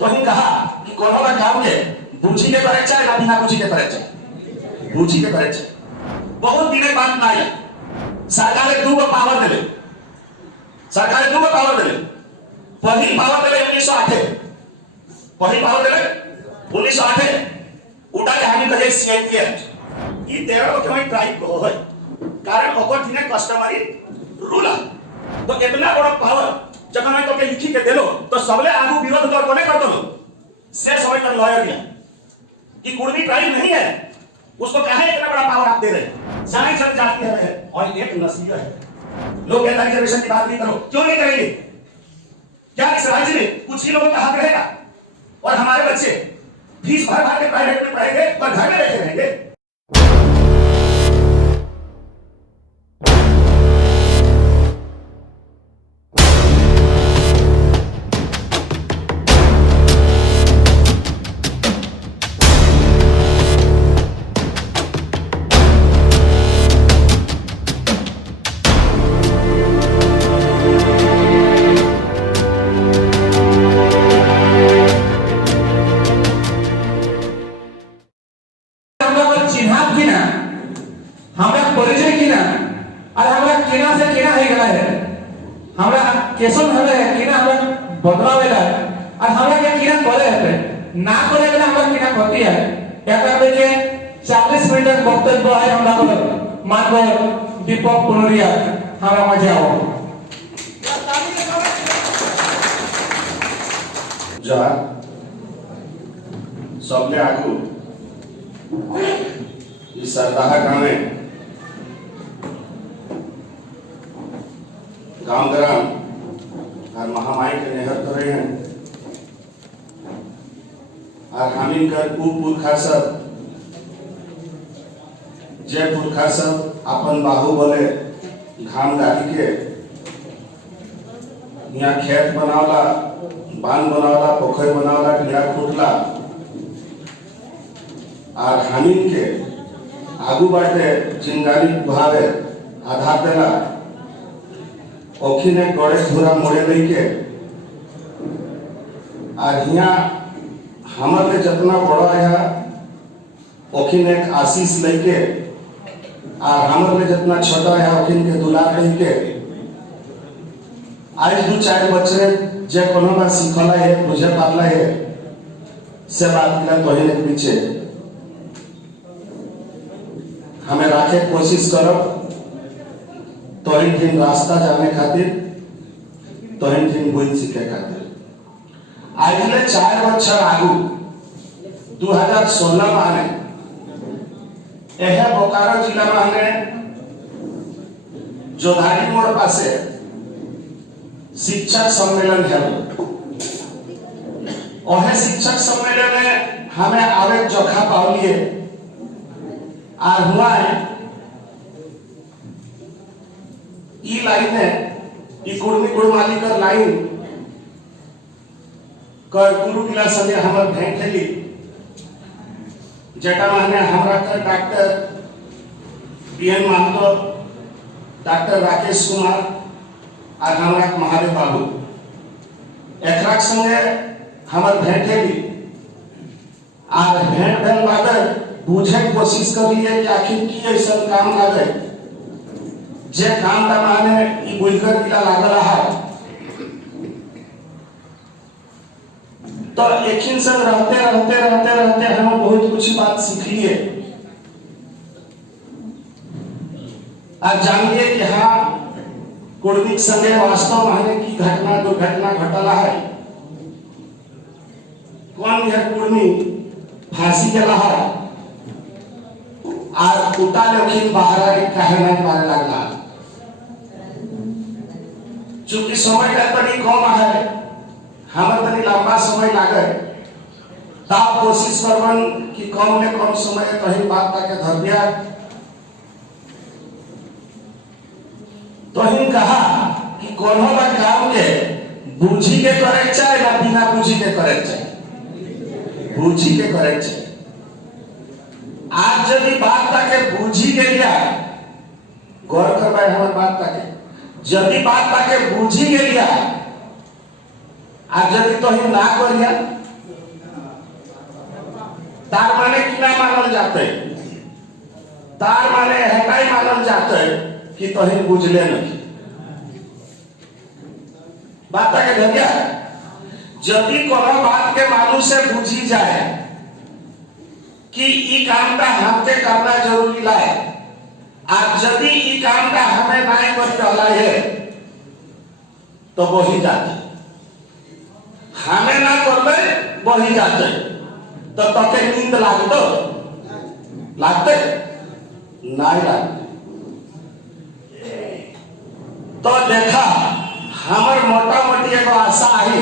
तो ही कहा कि कोनो बा काम के बुझी के करे चाहे ना बिना बुझी के करे चाहे बुझी के करे चाहे। बहुत दिन बात ना आई सरकार दू गो पावर देले, सरकार दू गो पावर देले। पहली पावर देले 1908, पहली पावर देले 1908 उड़ा के हामी कहे सीएनटी एक्ट ई 13 को केवल ट्राई को है कारण ओकर दिने कस्टमरी रूल है। तो इतना बड़ा पावर जब मैं तो के लिखी के देलो तो सबले आगू विरोध कर कोने कर दो से समय का लॉयर दिया कि कुर्मी ट्राइब नहीं है उसको कहे इतना बड़ा पावर आप दे रहे सारी सब जाति है और एक नस्लीय है। लोग कहता है रिजर्वेशन की बात नहीं करो, क्यों नहीं करेंगे? क्या इस राज्य में कुछ ही लोगों का हक रहेगा और हमारे बच्चे फीस भर भर के प्राइवेट में पढ़ेंगे और घर में बैठे रहेंगे? हमरा परिचय किना और हमरा केना से केना है गला है हमरा केसन हवे है किना हमरा बदलावेला और हमरा के किना करे है ना करे के हमरा किना क्षति है एकर में के 40 मिनट वक्तव्य है हमरा को मानव दीपक पुनरिया हमरा मजा आओ जा सबले आगू इस सरदाहा गांव ग्राम और महामारी के नेहर कर रहे हैं और हामी कर पुरखा सब जय पुरखा सब अपन बाहु बोले घाम गाड़ी के यहाँ खेत बनावला बांध बनावला पोखर बनावला कीड़ा फूटला और हामी के आगू बाटे चिंगारी भावे आधार देला ओखिने गड़े धुरा मोड़े लेके और हिया हमर के जितना बड़ा है ओखिने आशीष लेके और हमर के जितना छोटा है ओखिन के दुलार लेके आज 2-4 बच्चे जे कोनो बा सिखला है बुझे पाला है से बात किला तोहिने के पीछे हमें राखे कोशिश करो तोहिन दिन रास्ता जाने खातिर तोहिन दिन बोल सीखे खातिर आगले 4 बच्चर आगू 2016 में आने यह बोकारो जिला में आने जोधारी मोड़ पासे शिक्षक सम्मेलन है और शिक्षक सम्मेलन में हमें आवे जोखा पावलिए और हुआ है ई लाइन है ई कुर्मी कुड़माली कर लाइन कर गुरु किला संगे हमर भेंट हेली जेटा माने हमरा कर doctor BN Mahato doctor Rakesh Kumar और हमरा महादेव बाबू एकराक संगे हमर भेंट हेली और भेंट भेल बाद बुझे कोशिश करिए कि आखिर की ऐसा काम आ गए जे काम का माने ई बुझकर किला लागल है तो एकहिन संग रहते रहते रहते रहते हम बहुत कुछ बात सीख लिए और जानिए कि हाँ कुर्मिक संगे वास्तव माने की घटना दुर्घटना घटला है कौन यह कुर्मी फांसी के है और उता लेकिन बाहर के कहे नहीं मारे लगला चूंकि समय का तनी कम है हमें तनी लंबा समय लागे तब कोशिश करबन कि कम में कम समय कहीं बात के धरबिया तो ही कहा कि कोनो बा काम के बूझी के करे चाहे ना बिना बूझी के करे चाहे बूझी के करे चाहे। आज यदि बात ताके बूझी के लिया गौर करवाए हमारे बात ताके यदि बात ताके बूझी के लिया आज यदि तो ही ना करिया तार माने किना मानल जाते, तार माने हटाई मानल जाते कि तोहिन बुझले नहीं बात के धरिया। जदि कोनो बात के मालूम से बुझी जाए कि ई काम का हमके करना जरूरी लाए, आज जदि ई काम का हमें नहीं कर रहा है तो वही जाते, हमें ना करले वही जाते, तो तके नींद लागतो लागते नहीं लागते। तो देखा हमर मोटा मोटी एगो आशा आई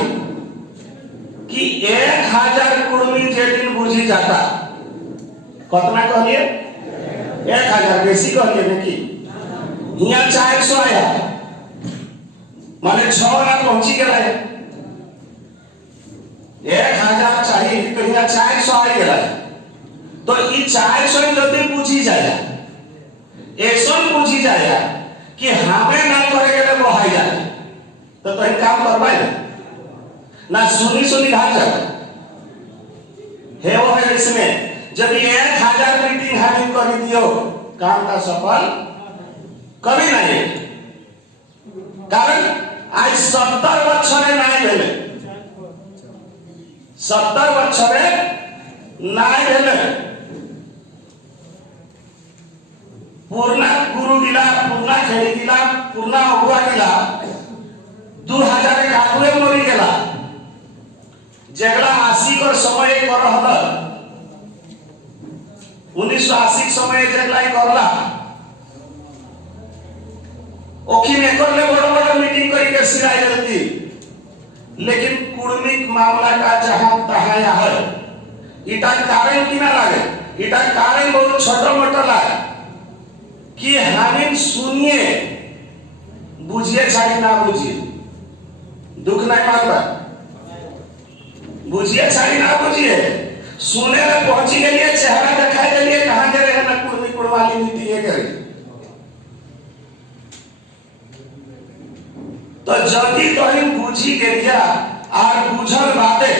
कि 1000 कुर्मी जे दिन बुझी जाता, कतना कहलिए 1000 बेसी कहलिए नहीं कि यहाँ 400 आया माने 6 ना पहुंची गए, 1000 चाहिए तो यहाँ 400 आ गया, तो ये 400 जल्दी पूछी जाएगा, ऐसा पूछी जाएगा कि हमें ना करेगा तो बहाई जाए, तो कहीं काम करवाए ना सुनी सुनी घाट जाए है वो है। इसमें जब 1000 मीटिंग हमें कर दियो काम का सफल कभी नहीं, कारण आज 70 वर्ष नहीं भेले, 70 वर्ष नहीं भेले, पूर्णा गुरु गिला, पूर्णा खेड़ी गिला, पूर्णा अगुआ गिला 2011 मरी गेला, जेगला 80 कर समय कर रहल 1980 समय जेगला करला ओखी में करले बड़ बड़ मीटिंग करके सिराई देती, लेकिन कुर्मिक मामला का जहां तहां है, इटा कारण की ना लागे, इटा कारण बहुत छोटा मोटा लागे कि हमें सुनिए बुझिए चाहे ना बुझिए, दुख नहीं मानता, बुझिए चाहे ना बुझिए, सुने में पहुंची के लिए चेहरा दिखाई के लिए कहां के रहे ना कुर्मी कुर्बानी नीति ये करे। तो जल्दी तो हम बुझी के लिया और बुझल बाते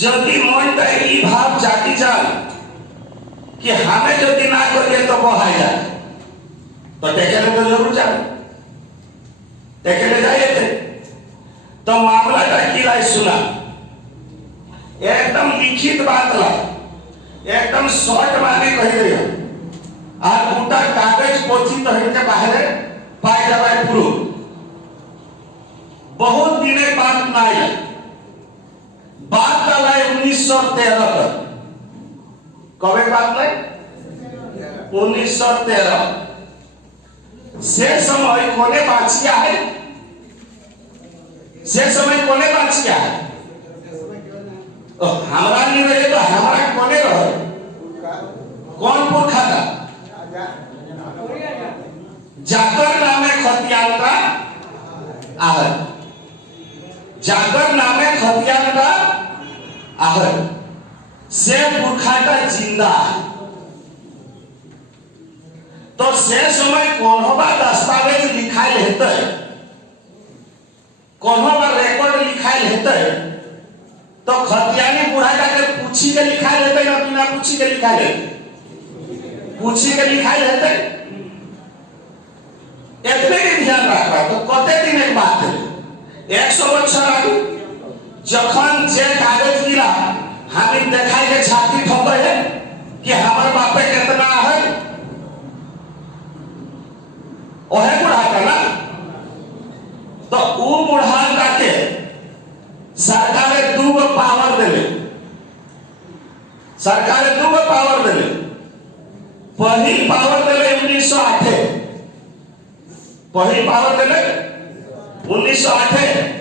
जल्दी मन पे ई भाव जाती जाए कि हमें जो दिन ना करिए तो वो है जाए, तो टेके तो जरूर जाए, टेके जाइए थे। तो मामला का किला सुना, एकदम लिखित बात ला, एकदम शॉर्ट माने कह रही हो, और उल्टा कागज पोथी तो इनके बाहर पाए जाए प्रूफ। बहुत दिने बात ना आई, बात का लाई 1913 तक, कब बात लाई 1913 से समय कोने बाचिया है, से समय कोने बाचिया है, हमारा नहीं रहे तो हमारा कोने रहे, कौन पुरखा था जाकर नामे खतियानता आहत, जाकर नामे खतियानता आहत से पुरखाटा जिंदा। तो से समय कौन बा दस्तावेज लिखाई हेते, कौन बा रिकॉर्ड लिखाई हेते, तो खतियानी बुढ़ाटा के पूछी के लिखाई हेते ना बिना पूछी के लिखाई हेते, पूछी के लिखाई हेते, इतने के ध्यान रखा। तो कते दिन एक बात है 100 वर्ष आगू जखन जे कागज गिरा हमें देखाई के छाती ठोके है कि हमारे बापे कितना है, ओहे बुढ़ाता ना, तो वो बुढ़ाता के सरकार 2 पावर देले, सरकार 2 पावर देले, पहली पावर देले 1908, पहली पावर देले 1908,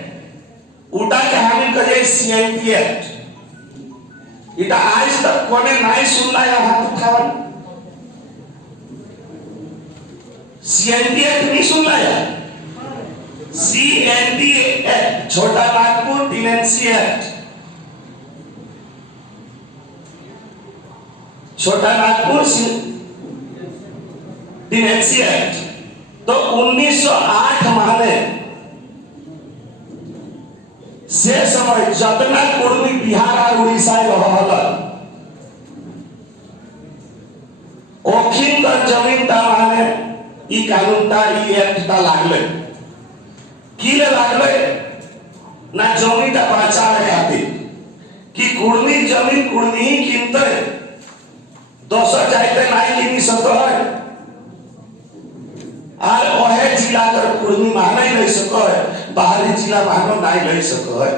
उठा के हमें कहे सीएनटी एक्ट, इटा आज तक कोने नहीं सुनना है हाथ उठावन, सीएनटी एक्ट नहीं सुनना है, सीएनटी एक्ट छोटा नागपुर टीनेंसी एक्ट, छोटा नागपुर टीनेंसी एक्ट। तो 1908 माने से समय जतना कुर्मी बिहार और उड़ीसा रहल ओखिन कर जमीन ता माने ई कानून ता ई एक्ट ता लागले की ले लागले ना जमीन ता बचावे खातिर कि कुर्मी जमीन कुर्मी ही किनते दोसर जाइते नहीं किनी सकते है और ओहे जिला कर कुर्मी माने नहीं सको है बाहरी जिला मानो नहीं ले सको है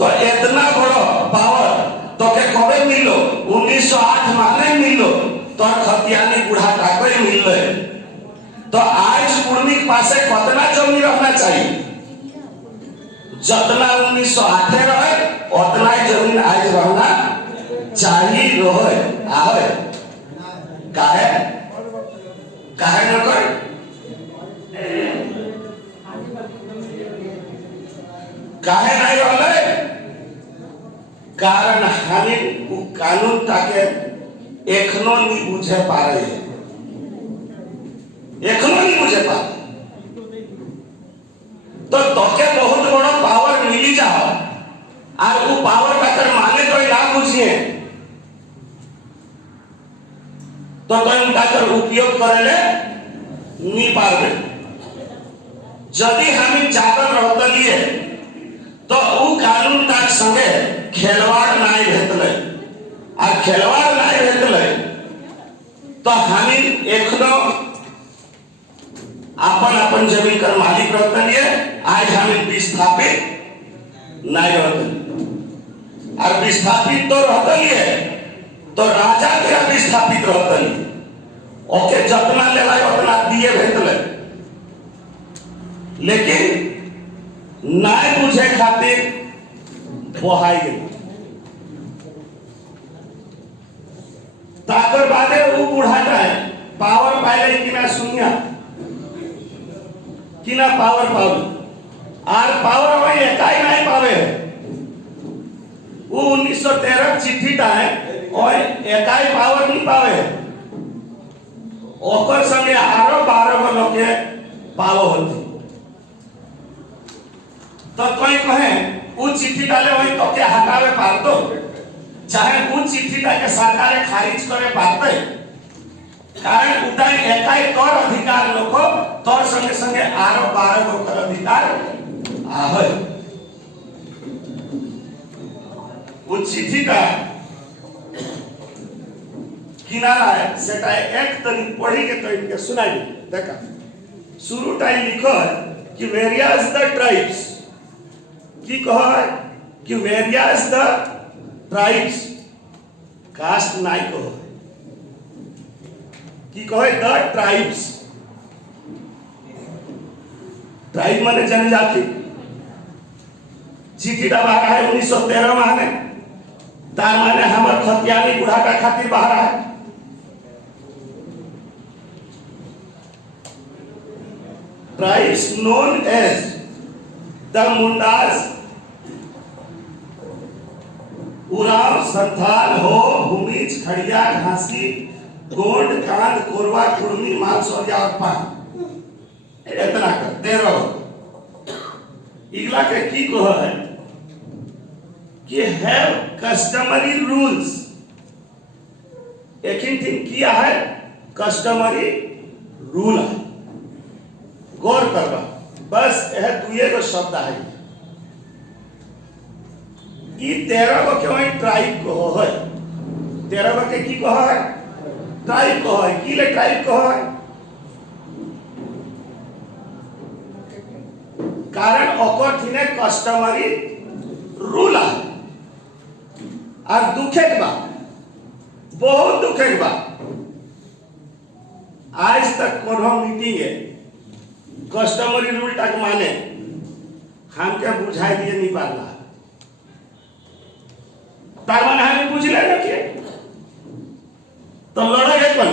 तो इतना बड़ा पावर तो के कबे मिलो 1908 माने मिलो तो खतियानी बुढ़ा टाके मिल रहे तो आज कुर्मी के पासे कितना जमीन रहना चाहिए जितना 1908 रहे उतना ही जमीन आज रहना चाहिए रहे आए काहे काहे न कर काहे नहीं रहले कारण हमें वो कानून ताके एखनो नहीं बुझे पा रहे एखनो नहीं बुझे पा तो तोके बहुत बड़ा पावर मिली जाओ और वो पावर का कर माने तो ना बुझिए तो उनका कर उपयोग करे नहीं पावे यदि हम जाकर रहते लिए तो वो कानून का संगे खिलवाड़ नहीं भेटले और खिलवाड़ नहीं भेटले तो हम एखनो अपन अपन जमीन कर मालिक रहते लिए आज हम विस्थापित नहीं रहते और विस्थापित तो रहते लिए तो राजा तेरा विस्थापित रहते लिए ओके जतना लेला उतना दिए भेटले लेकिन नहीं बुझे खातिर बोहाई गई ताकर बादे वो बुढ़ाता है पावर पाइले कि ना सुनिया कि ना पावर पावे और पावर वही एकाई नहीं पावे वो 1913 चिट्ठी टा है और एकाई पावर नहीं पावे ओकर संगे आरो 12 लोग के पावर होती तो कोई कहे वो चिट्ठी डाले वही तो क्या हटावे पारतो चाहे वो चिट्ठी डाले सरकार खारिज करे पारते कारण उठाई एकाई कर अधिकार लोग तोर संगे संगे आरो 12 को कर अधिकार आहे वो चिट्ठी का किनारा है सेटा एक तरी पढ़ी के तो इनके सुनाई देखा शुरू टाइम लिखो कि वेरियस द ट्राइब्स की कहो कि वेरियस द ट्राइब्स कास्ट नाई कहो की कहे द ट्राइब्स ट्राइब माने जनजाति चिट्ठी बाहर है 1913 माने तार माने हमर खतियानी बुढ़ा का खातिर बाहर है tribes known as the Mundas Oraon Santhal हो भूमिज खड़िया घासी गोंड कांद कोरवा कुर्मी मालसौरिया और पान इतना कर 13 इगला के की कहो है कि हैव कस्टमरी रूल्स एक ही थिंग किया है कस्टमरी रूल है गौर करना बस यह दुए को शब्द है ये 13 को क्यों ट्राइब को है 13 को के की कहो है ट्राइब को है की ले ट्राइब को है कारण ओकर थिने कस्टमरी रूल है और दुखे के बाद बहुत दुखे के बाद आज तक कोनो मीटिंग है कस्टमरी रूल तक माने हम क्या बुझाई दिए नहीं पाला तार माने हमें पूछ ले के तो लड़े कौन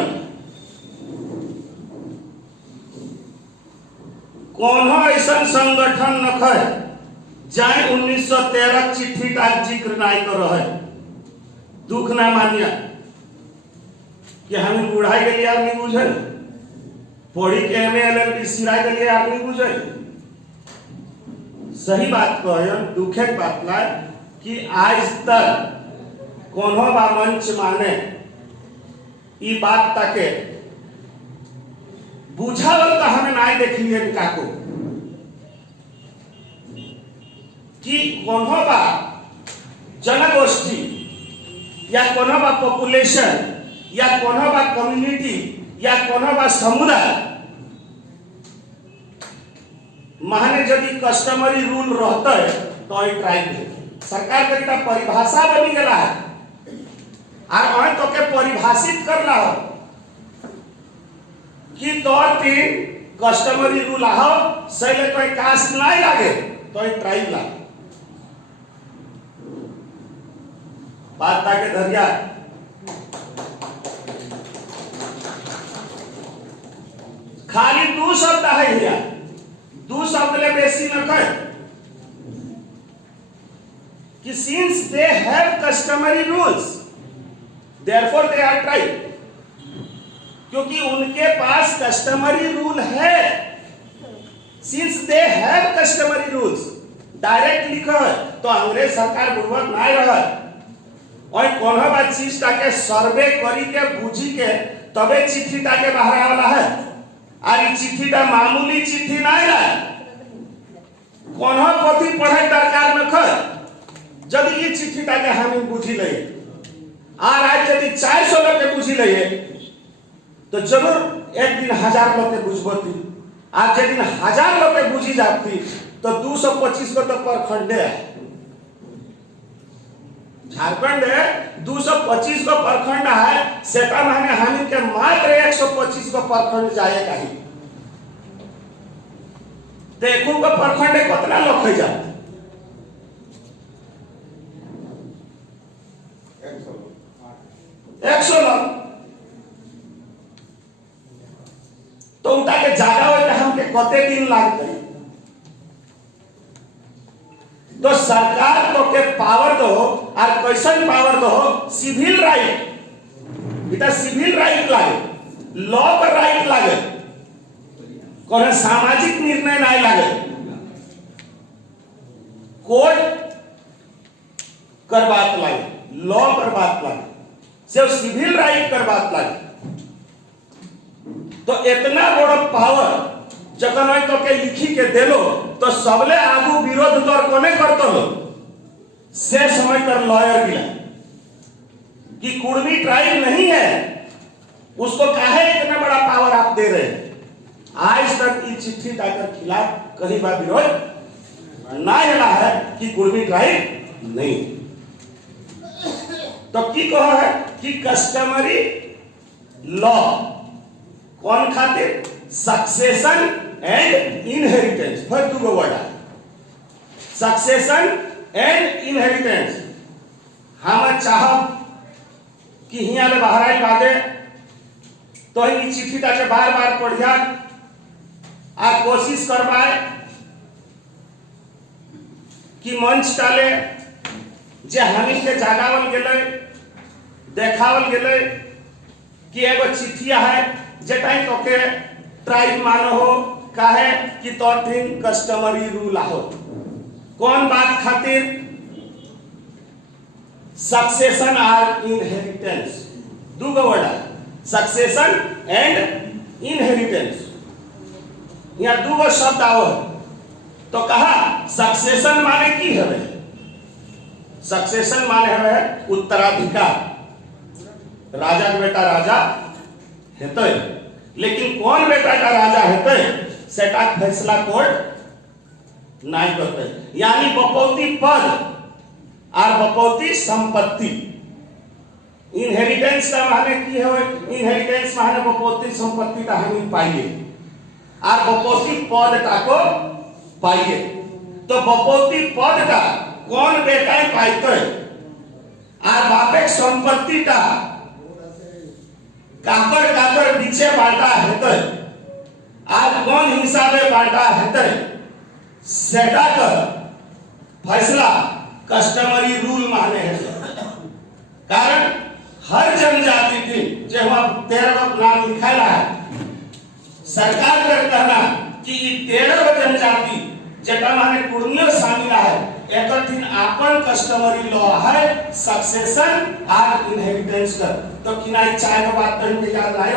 कोनो ऐसा संगठन न खे जाए 1913 चिट्ठी का जिक्र नहीं कर रहे दुख ना मानिया कि हमें बुढ़ाई के लिए आदमी बुझे पढ़ी के एमए एलएलबी सिराई के लिए आदमी बुझे सही बात कहन दुखे के बात ला कि आज तक कोनो बा मंच माने ई बात ताके बुझावल का हमें नाई देखलिए काको कि कोनो बा जनगोष्ठी या कोनो बा पॉपुलेशन या कोनो बा कम्युनिटी या कोनो बा समुदाय माने यदि कस्टमरी रूल रहता है तो ये ट्राइब सरकार के एकटा परिभाषा बनी गला है और तो के परिभाषित करला हो कि तो तीन कस्टमरी रूल आओ सही कोई कास्ट नहीं लागे तो ये ट्राइब लागे बात ताके धरिया खाली दो शब्द है हिया दो शब्द ले बेसी न कह कि since they have customary rules therefore they are tribe क्योंकि उनके पास कस्टमरी रूल है since they have customary rules direct लिखा है तो अंग्रेज सरकार बुर्बक नहीं रहा और कोनो बात चीज ताके सर्वे करी के बुझी के तबे चिट्ठी ताके बाहर आवाला है और चिट्ठीटा मामूली चिट्ठी नहीं है कोनो पोथी पढ़े दरकार न खै जदि ये चिट्ठीटा के हम बुझी ले और आज यदि 400 लोग के बुझी ले तो जरूर एक दिन 1000 लोग के बुझबती आज जे दिन 1000 लोग के बुझी जाती तो 225 को तो प्रखंडे है झारखंड है 225 को प्रखंड है सेटा महीने हम के मात्र 125 को प्रखंड जाएगा ही देखो को प्रखंड कितना लोग है जाते 100 लोग तो उनका के जागा होते हम के कते दिन लागते तो सरकार तो के पावर दो और कैसन पावर दो सिविल राइट इटा सिविल राइट लागे लॉ पर राइट लागे कोनो सामाजिक निर्णय नहीं लागे कोर्ट कर बात लागे लॉ पर बात लागे सिर्फ सिविल राइट कर बात लागे तो इतना बड़ा पावर जखन है तो के लिखी के देलो तो सबले आगू विरोध तोर कोने करतो लो से समय कर लॉयर गिला कि कुर्मी ट्राइब नहीं है उसको काहे इतना बड़ा पावर आप दे रहे हैं आज तक इस चिट्ठी के खिलाफ कहीं बार विरोध ना हिला है कि कुर्मी ट्राइब नहीं तो की कहो है कि कस्टमरी लॉ कौन खातिर सक्सेशन एंड इनहेरिटेंस फिर दो वर्ड है सक्सेशन एंड इनहेरिटेंस हम चाह कि हिया ले बाहर आई बाते तो ई चिट्ठी के बार बार पढ़िया आ कोशिश करवाए कि मंच डाले जे हमी के जागावल गेले देखावल गेले कि एगो चिट्ठिया है जेटाई तो के ट्राइब मानो हो काहे कि तोर दिन कस्टमरी रूल हो कौन बात खातिर सक्सेशन और इनहेरिटेंस दो वर्ड है सक्सेशन एंड इनहेरिटेंस यहाँ दो शब्द आओ तो कहा सक्सेशन माने की है सक्सेशन माने है उत्तराधिकार राजा के बेटा राजा हेतु लेकिन कौन बेटा का राजा हेतु सेटा फैसला कोर्ट नहीं करते यानी बपौती पद और बपौती संपत्ति इनहेरिटेंस का माने की है इनहेरिटेंस माने बपौती संपत्ति का हम पाइए और बपौती पद का को पाइए तो बपौती पद का कौन बेटा पाइते और बापे संपत्ति का काकर काकर पीछे बांटा हेतु आज कौन हिसाबे बांटा हेतु सेटा का फैसला कस्टमरी रूल माने हेतु कारण हर जनजाति की जो वहां 13 नाम लिखाया है सरकार का कहना कि 13 जनजाति जेटा माने कुर्मियों शामिल है एक दिन आपन कस्टमरी लॉ है सक्सेशन और इनहेरिटेंस का। तो किनाई चाय के बात तो याद नहीं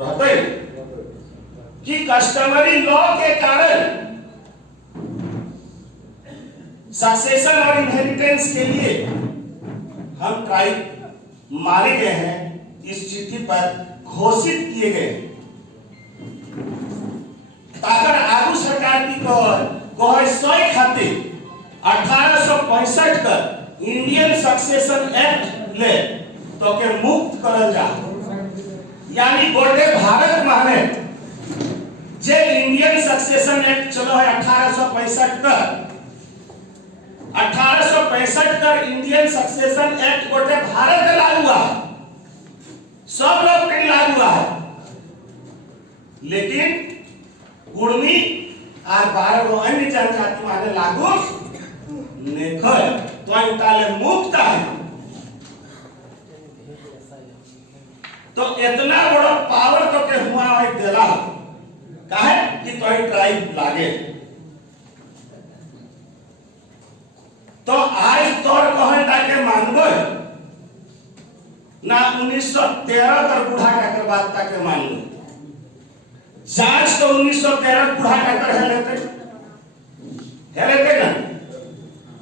रहते कि कस्टमरी लॉ के कारण सक्सेशन और इनहेरिटेंस के लिए हम ट्राइब मारे गए हैं, इस चिट्ठी पर घोषित किए गए। अगर आगू सरकार की खातिर 1865 का इंडियन सक्सेशन एक्ट ले तो के मुक्त करल जा, यानी गोटे भारत माने जे इंडियन सक्सेशन एक्ट चलो है 1865 का 1865 का इंडियन सक्सेशन एक्ट गोटे भारत में लागू हुआ, सब लोग पे लागू हुआ है, लेकिन कुर्मी और 12 गो अन्य जनजाति माने लागू नहीं तो उताले मुक्त है। तो इतना बड़ा पावर तो के हुआ है देला काहे कि तो ट्राइब लागे। तो आज तौर कहता के मानबो ना 1913 का बूढ़ा का बात तक मानबो, जांच तो 1913 बूढ़ा का है लेते ना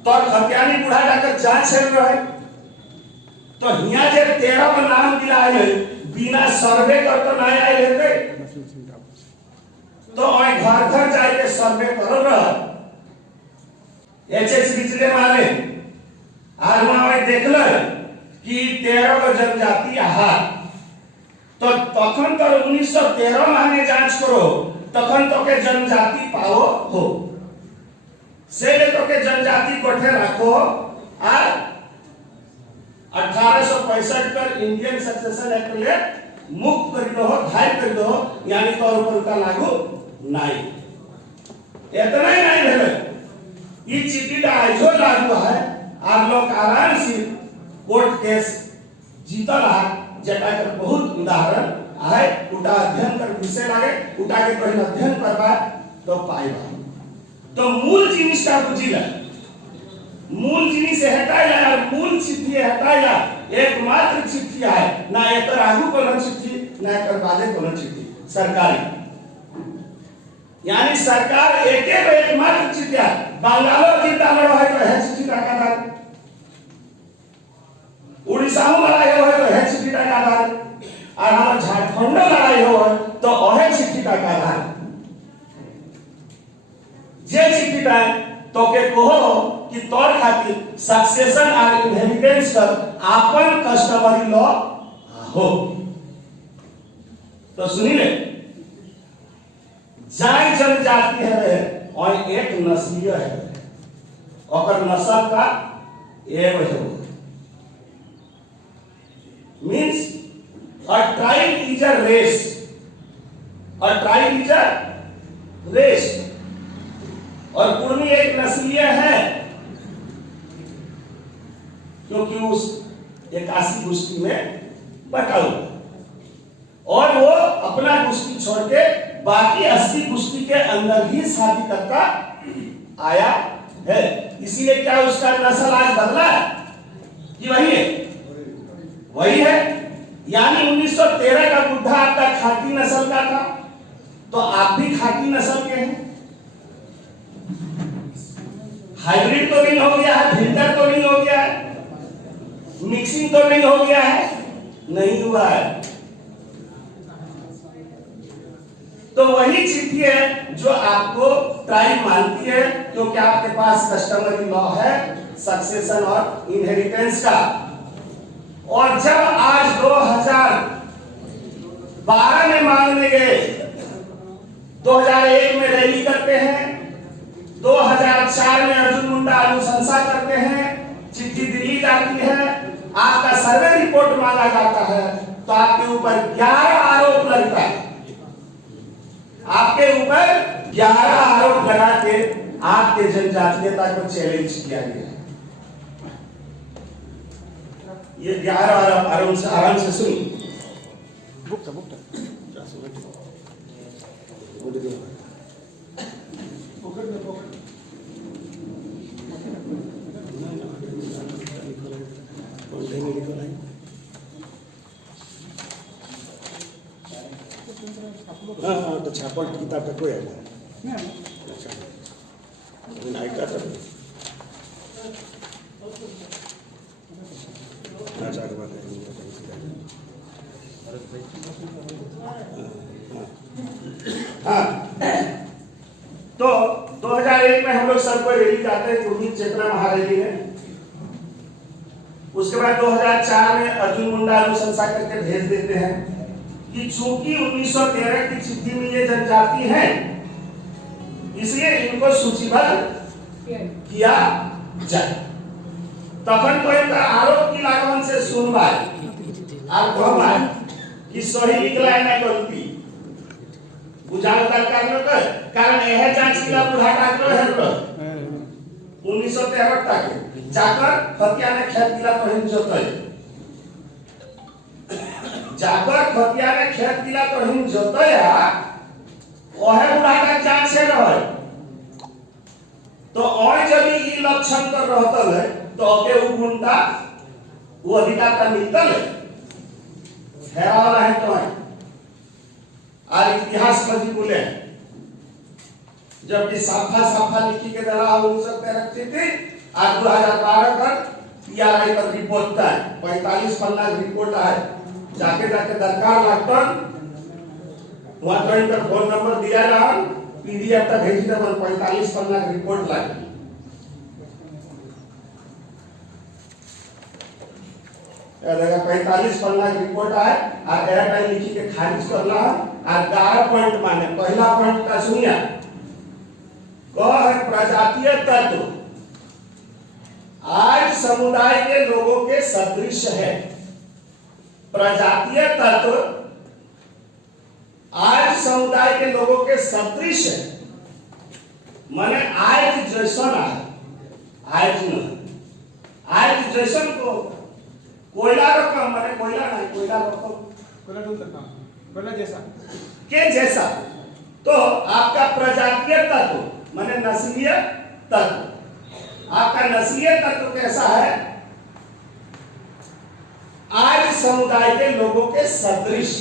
तो खतियानी बूढ़ा का जांच है रहे तो हिया जे 13 में नाम दिला है बिना सर्वे कर तो नहीं आए लेते तो घर घर जाके सर्वे कर रहा एचएच बिजले मारे आज वहां देख लो कि 13 गो जनजाति आहा तो तखन तो 1913 माने जांच करो तखन तो के जनजाति पाओ हो से ले तो के जनजाति कोठे रखो और 1865 पर इंडियन सक्सेशन एक्ट ले मुक्त कर दो, घायल कर दो, यानी तौर पर का लागू नहीं। इतना ही नहीं है ये चिट्ठी का आइजो लागू है आप लोग आराम से कोर्ट केस जीतल है जेटा के बहुत उदाहरण है उटा अध्ययन कर विषय लागे उटा के कोई अध्ययन करबा तो पाएगा। तो मूल जिनिस का बुझिला मूल जिनिस हटाइला और मूल चिट्ठी हटाइला एकमात्र चिट्ठी है ना एकर आगू कोनो चिट्ठी ना एकर बादे कोनो चिट्ठी सरकारी, यानी सरकार एकमात्र चिट्ठी है बंगालो जिंदालो है तो है चिट्ठी का आधार, उड़ीसा में लड़ाई हो तो है चिट्ठी का आधार और हम झारखंड में लड़ाई हो तो है चिट्ठी का आधार। जे चिट्ठी का तो के कहो कि तौर खातिर सक्सेशन और इनहेरिटेंस कर आपन कस्टमरी लॉ हो। तो सुनिए जाय जनजाति है और एक नस्लीय है और नस्ल का एवं है means a tribe is a race, a tribe is a race और कुर्मी एक नस्लीय है क्योंकि उस 81 गोष्ठी में बटा हुआ और वो अपना गोष्ठी छोड़ के बाकी 80 गोष्ठी के अंदर ही शादी करता आया है, इसीलिए क्या उसका नस्ल आज बदला कि वही है वही है। यानी 1913 का बुढ़ा आपका खाकी नस्ल का था तो आप भी खाकी नस्ल के हैं। हाइब्रिड तो नहीं हो गया है, भिन्नर तो नहीं हो गया है, मिक्सिंग तो नहीं हो गया है, नहीं हुआ है। तो वही चिट्ठी है जो आपको ट्राइब मानती है क्योंकि आपके पास कस्टमरी लॉ है सक्सेशन और इनहेरिटेंस का। और जब आज 2012 में मांगने गए 2001 में रैली करते हैं, 2004 में अर्जुन मुंडा अनुशंसा करते हैं, चिट्ठी दिल्ली जाती है, आपका सर्वे रिपोर्ट मांगा जाता है तो आपके ऊपर 11 आरोप लगता है, आपके ऊपर 11 आरोप लगा के आपके जनजातीयता को चैलेंज किया गया। ये 11 आराम से सुनिए। हाँ तो छापल किताब का कोई आएगा अच्छा नायिका तो अच्छा हाँ तो 2001 में हम लोग सबको रैली जाते हैं कुर्मी चेतना महारैली में। उसके बाद 2004 में अर्जुन मुंडा अनुशंसा करके भेज देते हैं कि चूंकि 1913 की चिट्ठी में ये जनजाति है इसलिए इनको सूचीबद्ध किया जाए। तखन तो इनका आरोप की लागन से सुनवाई आप कहमा कि सही निकला है ना गलती बुझाव दरकार न कर कारण यह जांच किला बुढ़ा काटलो है तो 1913 तक जाकर खतिया ने खेत किला पहिन जोतय जाकर खतिया ने खेत किला पहिन जोतय ओहे बुढ़ा का जांच से रहे तो और जब ई लक्षण कर रहतल है तो ओके उ गुंडा वो अधिकार का मिलतल है वाला है तो है और इतिहास पर बोले जब साफा साफा लिखी के दरा 1913 थी आज 2012 पर पीआरआई पर रिपोर्ट है 45 पन्ना रिपोर्ट है जाके दरकार लगता वहां तो इनका फोन नंबर दिया रहा पीडीएफ तक भेजी था 45 पन्ना रिपोर्ट लगी लगा 45 पन्ना रिपोर्ट है और एयर टाइम लिखी के खारिज करना और 11 पॉइंट माने पहला पॉइंट का सुनिया कह है प्रजातीय तत्व आज समुदाय के लोगों के सदृश है। प्रजातीय तत्व आज समुदाय के लोगों के सदृश है माने आज जैसन है आज जैसन को कोयला रकम माने कोयला नहीं कोयला रकम कोयला जैसा के जैसा तो आपका प्रजातीय तत्व माने नस्लीय तत्व आपका नस्लीय तत्व कैसा है आज समुदाय के लोगों के सदृश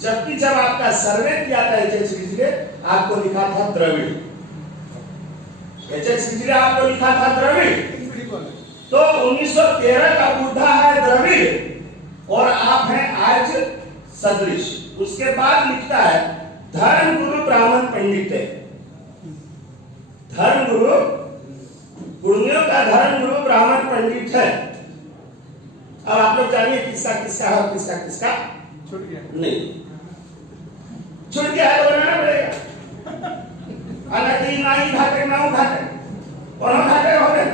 जबकि जब आपका सर्वे किया था एचएससीजी आपको लिखा था द्रविड़ एचएससीजी आपको लिखा था द्रविड़ तो 1913 का बुढ़ा है द्रविड़ और आप हैं आज सदृश। उसके बाद लिखता है धर्म गुरु ब्राह्मण पंडित है धर्म गुरु कुर्मियों का धर्म गुरु ब्राह्मण पंडित है। अब आप लोग जानिए किसका किसका है और किसका किसका छूट गया नहीं छूट गया है तो बनाना पड़ेगा अलग ही नहीं घाटे ना घाटे और हम घाटे हो गए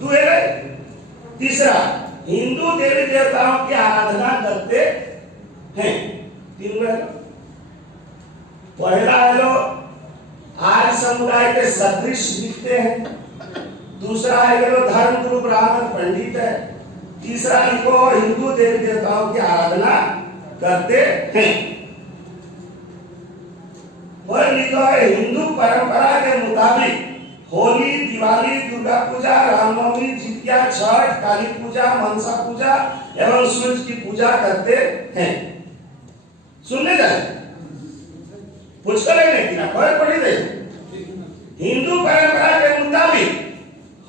दूसरे तीसरा हिंदू देवी देवताओं की आराधना करते हैं। तीन में पहला है लोग आज समुदाय के सदृश दिखते हैं दूसरा है कि लोग धर्म गुरु ब्राह्मण पंडित है तीसरा इनको हिंदू देवी देवताओं की आराधना करते हैं। वह लिखा है हिंदू परंपरा के मुताबिक होली दिवाली दुर्गा पूजा रामनवमी जितिया छठ काली पूजा मनसा पूजा एवं सूर्य की पूजा करते हैं। सुनने जाए पूछ कर नहीं कि ना पढ़ी दे हिंदू परंपरा के मुताबिक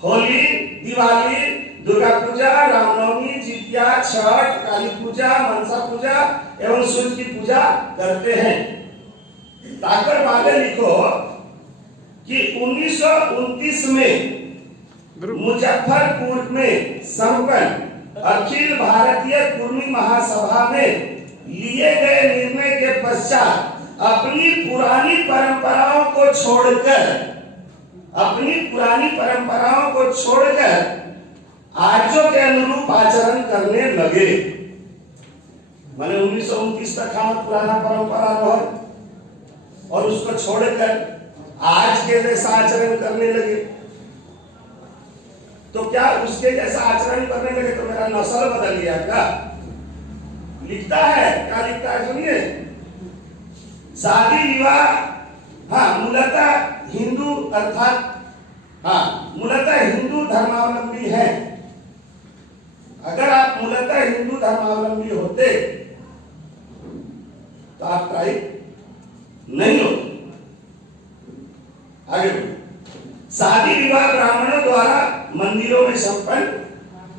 होली दिवाली दुर्गा पूजा रामनवमी जितिया छठ काली पूजा मनसा पूजा एवं सूर्य की पूजा करते हैं। ताकर बागे लिखो कि 1929 में मुजफ्फरपुर में संपन्न अखिल भारतीय कुर्मी महासभा में लिए गए निर्णय के पश्चात अपनी पुरानी परंपराओं को छोड़कर आर्यों के अनुरूप आचरण करने लगे। माने 1929 तक हम पुराना परंपरा रहा और उसको छोड़कर आज के जैसा आचरण करने लगे तो क्या उसके जैसा आचरण करने लगे तो मेरा नस्ल बदल गया क्या लिखता है क्या लिखता है सुनिए शादी विवाह, हाँ मूलतः हिंदू अर्थात, हाँ मूलतः हिंदू धर्मावलंबी है। अगर आप मूलतः हिंदू धर्मावलंबी होते तो आप ट्राइब नहीं होते। आगे शादी विवाह ब्राह्मणों द्वारा मंदिरों में संपन्न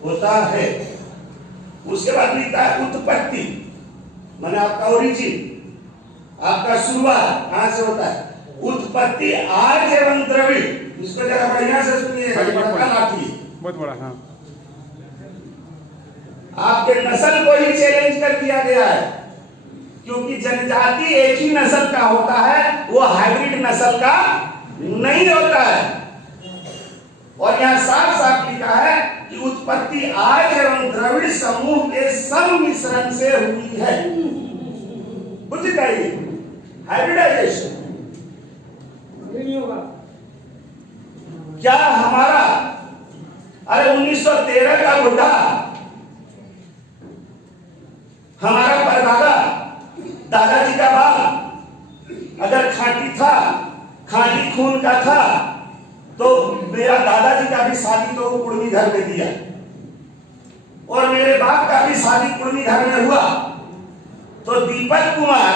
होता है। उसके बाद लिखता है उत्पत्ति, माने आपका ओरिजिन, आपका शुरुआत कहां से होता है। उत्पत्ति आर्य एवं द्रविड़, इसको जरा बढ़िया से सुनिएगा, लाठी बहुत बड़ा। हाँ, आपके नस्ल को ही चैलेंज कर दिया गया है, क्योंकि जनजाति एक ही नस्ल का होता है, वो हाइब्रिड नस्ल का नहीं होता है। और यहाँ साफ साफ लिखा है कि उत्पत्ति आर्य एवं द्रविड़ समूह के सम्मिश्रण से हुई है। बुझ जाइए, हाइब्रिडाइजेशन क्या हमारा, अरे 1913 का बुढ़ा हमारा परदादा, दादाजी का बाप अगर खाटी था, खाटी खून का था, तो मेरा दादाजी का भी शादी तो कुर्मी घर में दिया, और मेरे बाप का भी शादी कुर्मी घर में हुआ। तो दीपक कुमार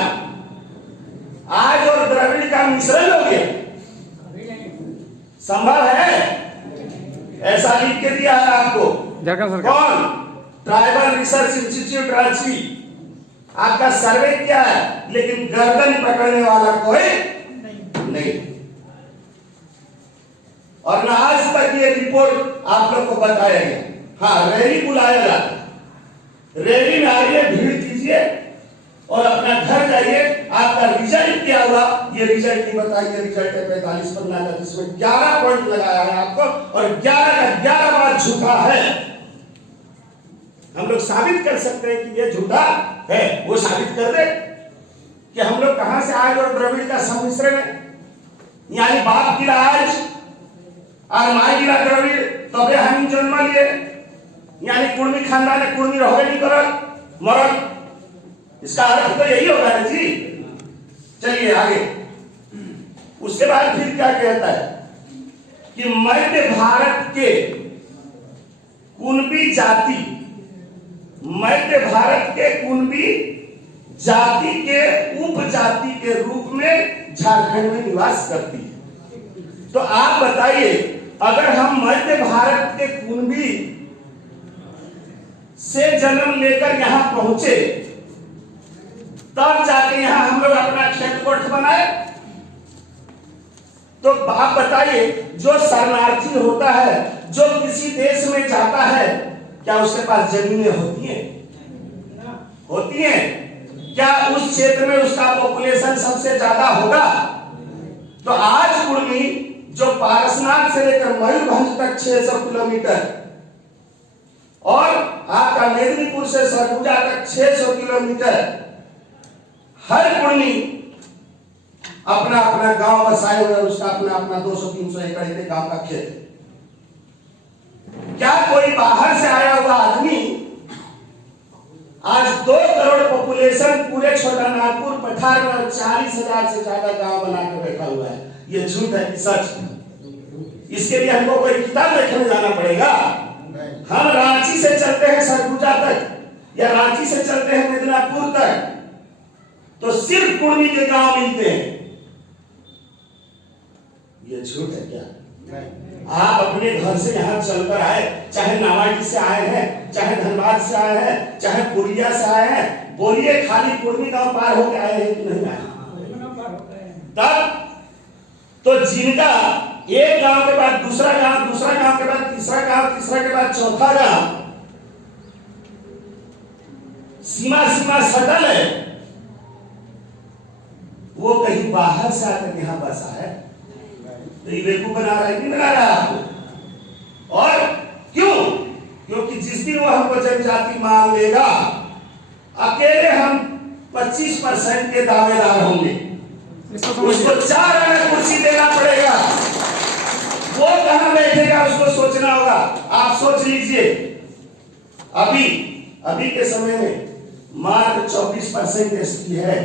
आज और द्रविड़ का मिश्रण हो गया, संभव है? ऐसा लिख के दिया है आपको कौन? Tribal research institute Ranchi. आपका सर्वे क्या है, लेकिन गर्दन पकड़ने वाला कोई नहीं। और ना आज तक ये रिपोर्ट आप लोग को बताया गया। हाँ, रैली बुलाया जाता, रैली में आइए, भीड़ कीजिए और अपना घर जाइए। आपका रिजल्ट क्या हुआ ये रिजल्ट नहीं बताइए। रिजल्ट है 45 पन्ना का, जिसमें 11 पॉइंट लगाया है आपको, और 11 का 11 बार झूठा है। हम लोग साबित कर सकते हैं कि ये झूठा है, वो साबित कर दे कि हम लोग कहां से आए और द्रविड़ का सम्मिश्रण है। यानी बाप गिला आज और माई गिला द्रविड़, तबे हम जन्म लिए। यानी कुर्मी खानदान है, कुर्मी रहोगे नहीं करल मरल, इसका अर्थ तो यही होगा ना जी। चलिए आगे। उसके बाद फिर क्या कहता है कि मध्य भारत के कुणबी जाति, मध्य भारत के कुणबी जाति के उपजाति के रूप में झारखंड में निवास करती है। तो आप बताइए, अगर हम मध्य भारत के कुणबी से जन्म लेकर यहां पहुंचे, तब जाके यहां हम लोग अपना क्षेत्र कोठ बनाए, तो आप बताइए, जो शरणार्थी होता है, जो किसी देश में जाता है, क्या उसके पास जमीनें होती हैं? होती हैं? क्या उस क्षेत्र में उसका पॉपुलेशन सबसे ज्यादा होगा? तो आज कुर्मी जो पारसनाथ से लेकर मयूरभंज तक 600 किलोमीटर, और आपका मेदिनीपुर से सरगुजा तक 600 किलोमीटर, हर कुर्मी अपना अपना गांव बसाए हुए, उसका अपना अपना 200-300 एकड़ के गांव का खेत है। क्या कोई बाहर से आया हुआ आदमी आज 2 करोड़ पॉपुलेशन पूरे छोटा नागपुर पठार में 40,000 से ज्यादा गांव बनाकर बैठा हुआ है? ये झूठ है कि सच? इसके लिए हमको कोई किताब देखने जाना पड़ेगा? हम रांची से चलते हैं सरगुजा तक, या रांची से चलते हैं मेदिनीपुर तक, तो सिर्फ कुर्मी के गांव मिलते हैं। ये झूठ है क्या? आप अपने घर से यहाँ चलकर आए, चाहे नावाडी से आए हैं, चाहे धनबाद से आए हैं, चाहे पुरिया से आए हैं, बोलिए खाली कुर्मी गांव पार होकर आए हैं कि नहीं आए? तब तो जिनका एक गांव के बाद दूसरा गांव, दूसरा गांव के बाद तीसरा गांव, तीसरा के बाद चौथा गांव, सीमा सीमा सटल है, वो कहीं बाहर से आकर यहाँ बसा है। तो ये बेवकूफ बना रहा है कि बना रहा है आपको? और क्यों? क्योंकि जिस दिन वो हमको जनजाति मान लेगा, अकेले हम 25% के दावेदार होंगे, उसको 4 आना कुर्सी देना पड़ेगा। वो कहां बैठेगा उसको सोचना होगा। आप सोच लीजिए, अभी के समय में मात्र 24% एसटी है,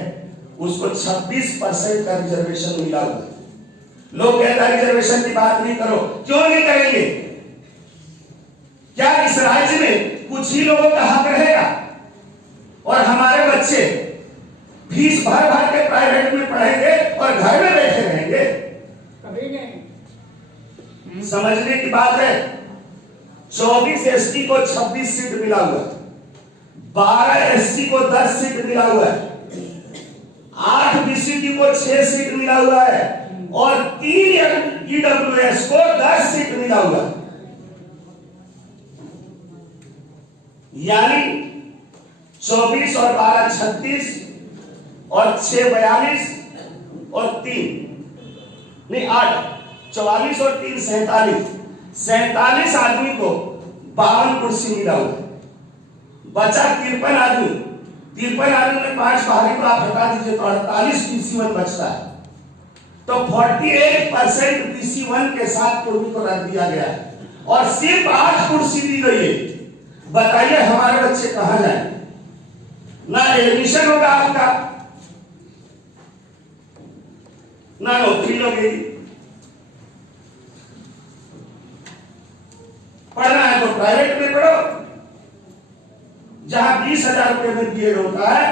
उसको 26% का रिजर्वेशन मिला हुआ है। लोग कहते हैं रिजर्वेशन की बात नहीं करो, क्यों नहीं करेंगे? क्या इस राज्य में कुछ ही लोगों का हक रहेगा और हमारे बच्चे फीस भर भर के प्राइवेट में पढ़ेंगे और घर में बैठे रहेंगे? कभी नहीं। समझने की बात है। 24 एसटी को 26 सीट मिला हुआ है, 12 एससी को 10 सीट मिला हुआ है, 8 बीसीटी को 6 सीट मिला हुआ है और 3 ईडब्ल्यूएस को 10 सीट मिला हुआ है। यानी 24 और 12 36 और 6 42 और 3 नहीं 8 44 और 3 47 आदमी को 52 कुर्सी मिला हुआ है। बचा 53 आदमी में 5 बाहरी को आप हटा दीजिए तो 48 PC1 बचता है। तो 48% PC1 के साथ कुर्मी को रख दिया गया है और सिर्फ 8 कुर्सी दी गई है। बताइए हमारे बच्चे कहां जाए? ना एडमिशन होगा आपका, ना नौकरी लगेगी। पढ़ना है तो प्राइवेट में पढ़ो, जहां 20,000 रुपए में बीएड होता है,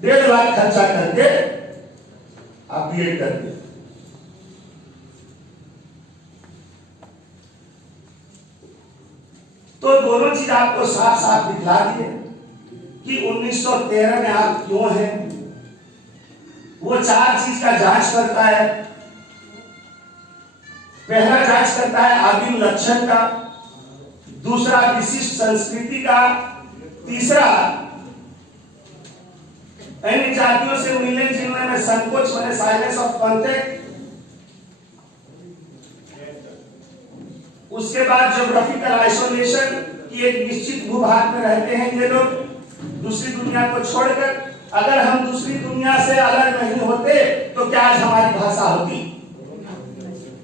1.5 लाख खर्चा करके आप बीएड करते। तो दोनों चीज आपको साफ साफ दिखला दिए कि 1913 में आप क्यों हैं। वो 4 चीज का जांच करता है। पहला जांच करता है आदिम लक्षण का, दूसरा विशिष्ट संस्कृति का, तीसरा अन्य जातियों से मिलने जुलने में संकोच माने साइलेंस ऑफ कॉन्टेक्ट, उसके बाद ज्योग्राफिकल आइसोलेशन की एक निश्चित भूभाग में रहते हैं ये लोग दूसरी दुनिया को छोड़कर। अगर हम दूसरी दुनिया से अलग नहीं होते तो क्या आज हमारी भाषा होती?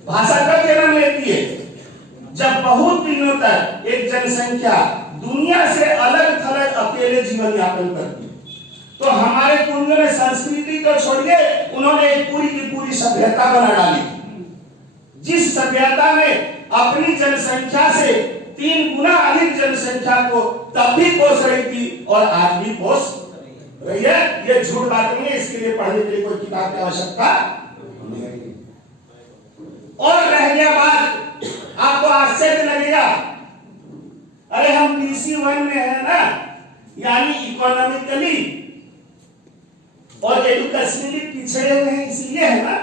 भाषा कब जन्म लेती है? जब बहुत दिनों तक एक जनसंख्या दुनिया से अलग थलग अकेले जीवन यापन करती है। तो हमारे पूर्वजों ने संस्कृति को छोड़िए, उन्होंने एक पूरी की पूरी सभ्यता बना डाली, जिस सभ्यता में अपनी जनसंख्या से 3 गुना अधिक जनसंख्या को तब भी पोष रही थी और आज भी पोष रही है। ये झूठ बात नहीं है, इसके लिए पढ़ने के लिए कोई किताब की आवश्यकता नहीं। और रह गया बात, आपको आश्चर्य लगेगा, अरे हम PC1 में है ना, यानी इकोनॉमिकली और एजुकेशनली पिछड़े हुए हैं इसलिए है ना।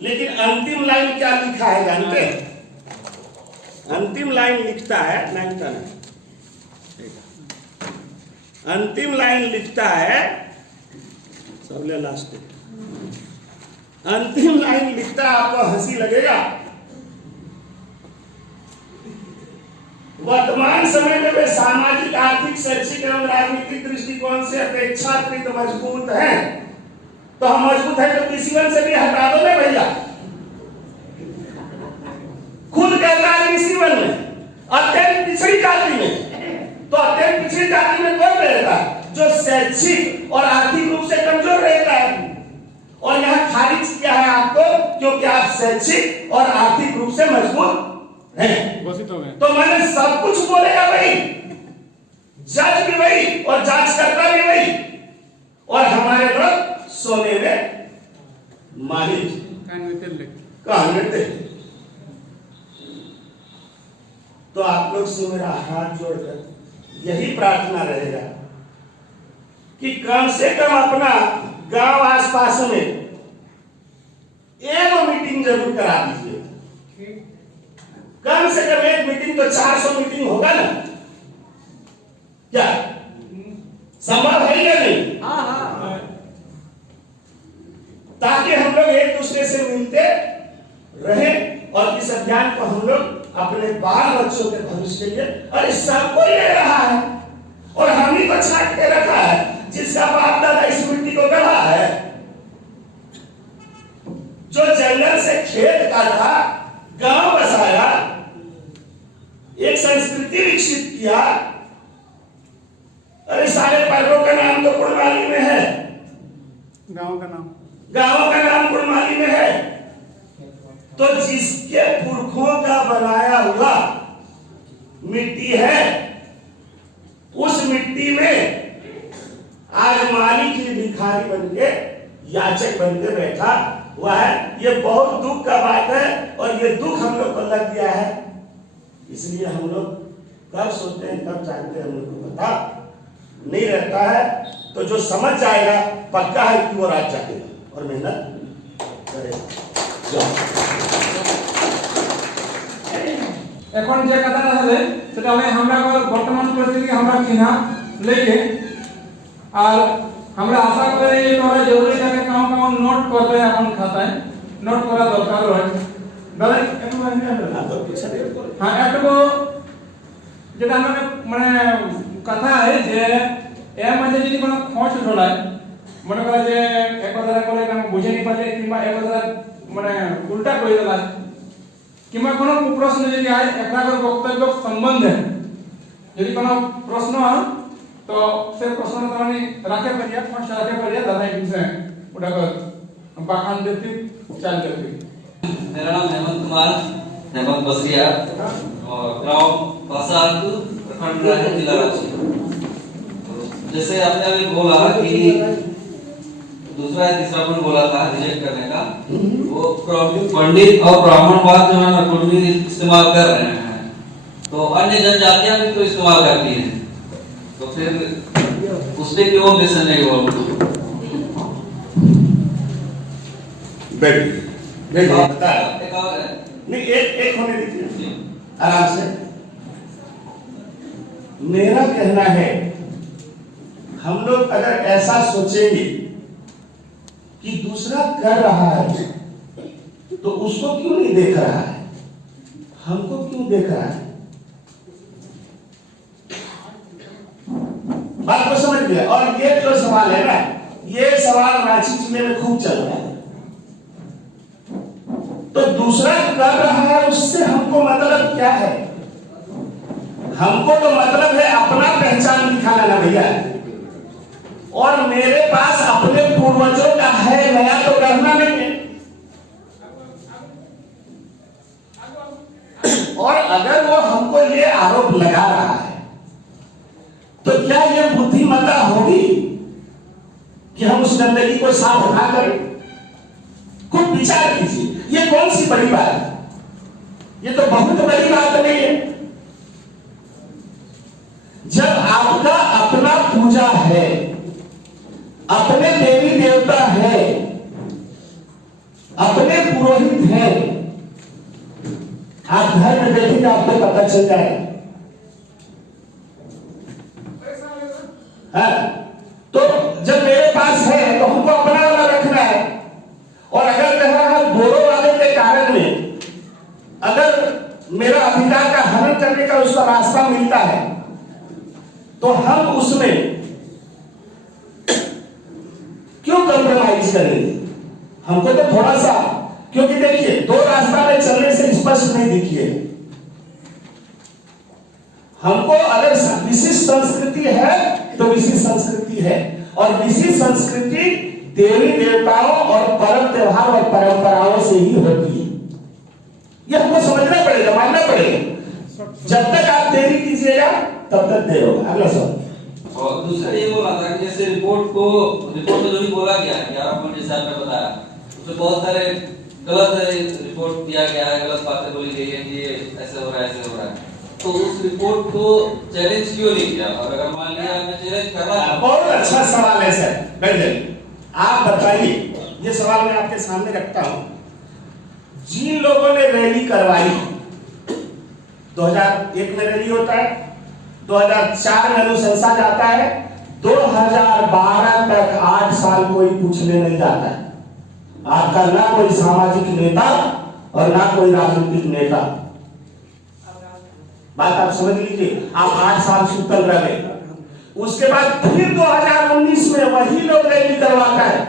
लेकिन अंतिम लाइन क्या लिखा है जानते हैं? अंतिम लाइन लिखता है अंतिम लाइन लिखता है सबले लास्ट, अंतिम लाइन लिखता है, आपको हंसी लगेगा। वर्तमान समय में वे सामाजिक आर्थिक शैक्षिक एवं राजनीतिक दृष्टिकोण से अपेक्षाकृत मजबूत हैं। तो हम मजबूत है तो PC1 से भी हटा दो ना भैया। खुद कहता है PC1 में अत्यंत पिछड़ी जाति में, तो अत्यंत पिछड़ी जाति में कौन रहता है? जो शैक्षिक और आर्थिक रूप से कमजोर रहता है। और यहाँ खारिज किया है आपको क्योंकि आप शैक्षिक और आर्थिक रूप से मजबूत हैं। तो मैंने सब कुछ बोलेगा वही, जज भी वही और जांचकर्ता भी वही, और हमारे लोग सोने में माहिर कान। तो आप लोग से मेरा हाथ जोड़कर यही प्रार्थना रहेगा कि कम से कम अपना गांव आसपास में एक मीटिंग जरूर करा दीजिए। कम से कम एक मीटिंग तो 400 मीटिंग होगा ना, क्या संभव है या नहीं? ताकि हम लोग एक दूसरे से मिलते रहें और इस अभियान को हम लोग अपने बाल बच्चों के भविष्य के लिए, और सबको ले रहा है और हम ही को छाट के रखा है, जिसका बाप दादा इस मिट्टी को गढ़ा है, जो जंगल से खेत काटा, गांव बसाया, एक संस्कृति विकसित किया। अरे सारे पर्वों का नाम तो कुर्बानी में है, गांव का नाम कुड़माली में है। तो जिसके पुरखों का बनाया हुआ मिट्टी है, उस मिट्टी में आज मालिक ही भिखारी बनके, याचक बनके बैठा हुआ है। ये बहुत दुख का बात है और ये दुख हम लोग को लग गया है। इसलिए हम लोग कब सोचते हैं कब जानते हैं हम लोग को पता नहीं रहता है। तो जो समझ जाएगा पक्का है कि वो राज जाएगा और मेहनत करेगा। এখন যে কথাটা হবে সেটা হলে আমরা বর্তমান পরিস্থিতি আমরা চিনা লেগে আর আমরা আশা করি যে তোমরা জরুরি থাকে কাম কাম নোট করবে এখন খাতায় নোট করা দরকার হয় দাদা একটু হ্যাঁ একটু যেটা আমাদের মানে কথা হয় যে এর মাঝে যদি কোনো খোঁজ ঢোলায় মনে করা যে এক কথা করে আমি বুঝে নি পারলে কিংবা এক কথা মানে উল্টা করে দিলা কিংবা কোনো প্রশ্ন যদি আয় একাগ্র বক্তব্য সম্বন্ধে যদি কোনো প্রশ্ন হয় তো সেই প্রশ্ন তুমি রাখে পারিয়া ফার্স্ট রাখে পারিয়া দাদা এই বিষয়ে ওটা बाखान देती चाल करती। मेरा नाम हेमंत कुमार हेमंत बसरिया और गांव पासाद प्रखंड रायपुर जिला रांची। जैसे आपने अभी बोला कि दूसरा या तीसरा पॉइंट बोला था रिजेक्ट करने का, वो पंडित और ब्राह्मणवाद जो है ना कुछ इस्तेमाल कर रहे हैं, तो अन्य जनजातियां भी तो इस्तेमाल करती हैं, तो फिर उसपे क्यों ऑब्जेक्शन नहीं हुआ? बैठ बता नहीं एक होने दीजिए आराम से। मेरा कहना है हम लोग अगर ऐसा सोचेंगे कि दूसरा कर रहा है तो उसको क्यों नहीं देख रहा है, हमको क्यों देख रहा है, बात को समझ लिया। और ये जो सवाल है ना, ये सवाल रांची जिले में खूब चल रहा है। तो दूसरा कर रहा है उससे हमको मतलब क्या है? हमको तो मतलब है अपना पहचान दिखाना ना भैया। और मेरे पास अपने पूर्वजों का है, नया तो करना नहीं है। और अगर वो हमको ये आरोप लगा रहा है तो क्या ये बुद्धिमत्ता होगी कि हम उस गंदगी को साफ ना करें? खुद विचार कीजिए, ये कौन सी बड़ी बात है? ये तो बहुत बड़ी बात नहीं है। जब आपका अपना पूजा है, अपने देवी देवता है, अपने पुरोहित है, आप घर में बैठेंगे आपको पता चल जाएगा। हाँ, तो जब मेरे पास है तो हमको अपना वाला रखना है। और अगर कह रहा है गोरों वाले के कारण में अगर मेरा अधिकार का हनन करने का उसका रास्ता मिलता है तो हम उसमें क्यों कॉम्प्रोमाइज करेंगे? हमको तो थोड़ा सा, क्योंकि देखिए दो रास्ता में चलने से स्पष्ट नहीं दिखिए। हमको अगर विशिष्ट संस्कृति है तो विशिष्ट संस्कृति है, और विशिष्ट संस्कृति देवी देवताओं और परम त्योहार और परंपराओं से ही होती है। यह हमको समझना पड़ेगा, मानना पड़ेगा। जब तक आप देरी कीजिएगा तब तक देर होगा। अगला सवाल। और दूसरा ये बोला था कि जैसे रिपोर्ट में जो भी बोला गया है 11 पॉइंट जैसे आपने बताया, उसमें बहुत सारे गलत रिपोर्ट दिया गया है, गलत बातें बोली गई है कि ऐसे हो रहा है ऐसे हो रहा है, तो उस रिपोर्ट को चैलेंज क्यों नहीं किया? और अगर मान लिया हमें चैलेंज करना है। बहुत अच्छा सवाल है सर, बैठ जाइए। आप बताइए, ये सवाल मैं आपके सामने रखता हूं। जिन लोगों ने रैली करवाई, 2001 में रैली होता है, 2004 में अनुशंसा जाता है, 2012 तक 8 साल कोई पूछने नहीं जाता है। आपका ना कोई सामाजिक नेता और ना कोई राजनीतिक नेता। बात आप समझ लीजिए, आप 8 साल सुतल रहे, उसके बाद फिर 2019 में वही लोग रैली करवाता है।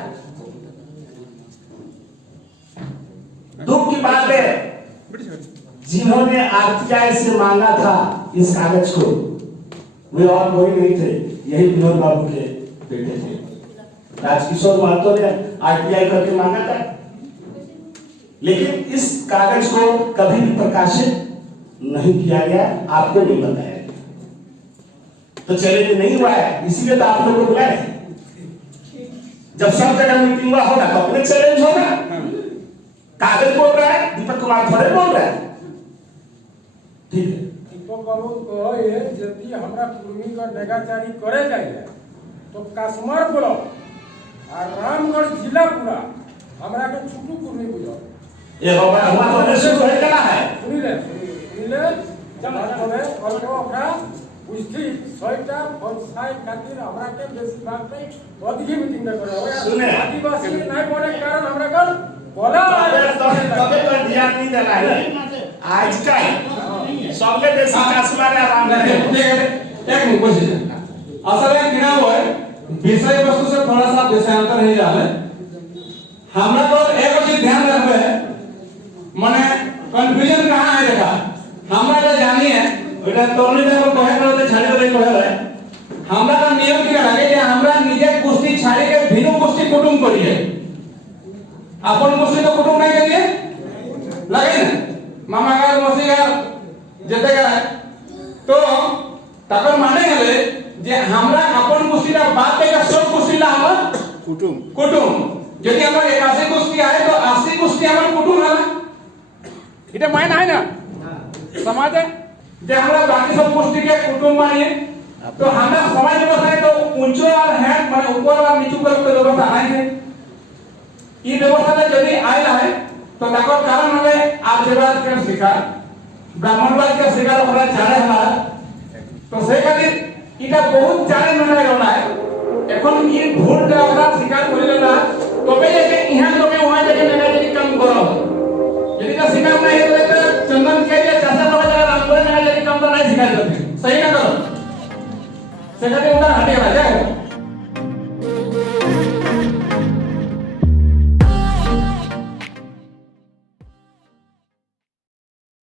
दुख की बात है, जिन्होंने आरटीआई से मांगा था इस कागज को, वे और कोई नहीं थे, यही विनोद बाबू के बेटे थे। राजकिशोर महतो ने आरटीआई करके मांगा था, लेकिन इस कागज को कभी भी प्रकाशित नहीं किया गया, आपको नहीं बताया गया। तो चैलेंज नहीं हुआ है, इसीलिए तो आप लोग को बुलाए। जब सब जगह मीटिंग हुआ होगा तो अपने चैलेंज होगा। कागज बोल रहा है, दीपक कुमार थोड़े बोल रहा है। ठीक है, दीपक बाबू कहे यदि हमरा कुर्मी का नेगाचारी करे जाए तो काश्मीर बोलो और रामगढ़ जिला पूरा हमरा के छुटू कुर्मी बुझो। ये होगा हुआ तो निश्चित हो गया है। सुनिले जमा करे और ओकरा उपस्थित 6टा पंचायत खातिर हमरा के बेसी भाग पे अधिक मीटिंग करे। सुने आदिवासी नहीं बोले के कारण हमरा कर बोला कभी पर ध्यान नहीं देना है। आज का सबले बेसी काश्मीर आराम एक क्वेश्चन असल में किना हुआ है विषय वस्तु से थोड़ा सा विषयांतर नहीं रहा है। हमरा तो एक चीज ध्यान रखबे है माने कंफ्यूजन कहां है देखा हमरा जो जानी है ओटा तोरनी में को कहे करते छाड़ी करे कहे रहे हमरा का नियम की लागे जे हमरा निजे कुश्ती छाड़ी के भिनु कुश्ती कुटुंब करिए अपन कुश्ती तो कुटुंब नहीं करिए लगे ना मामा का मौसी का जते का तो तकर माने गले जे हमरा अपन कुश्ती का बात के सब कुश्ती ला हम कुटुंब यदि हमरा 81 कुश्ती आए तो 80 कुश्ती हमर कुटुंब है इटा मायना है ना समाज है जे हमरा बाकी सब कुश्ती के कुटुंब मानिए तो हमरा समाज व्यवस्था है तो ऊंचो और हेड माने ऊपर और नीचे कर के व्यवस्था आए ई व्यवस्था में यदि आइला है तो ताकर कारण हमें आदिवासी के शिकार ब्राह्मणवाद के शिकार हमरा जाने हमारा तो से खातिर इटा बहुत चैलेंज में रहना है এখন ई भोट हमरा शिकार करेला तबे जाके यहां तबे वहां जाके नेगाटिव काम करो यदि का शिकार नहीं है तो चंदन के लिए चाचा लोग जगह रामपुर में जाके काम तो नहीं शिकार करते सही ना करो से खातिर उधर हटे वाला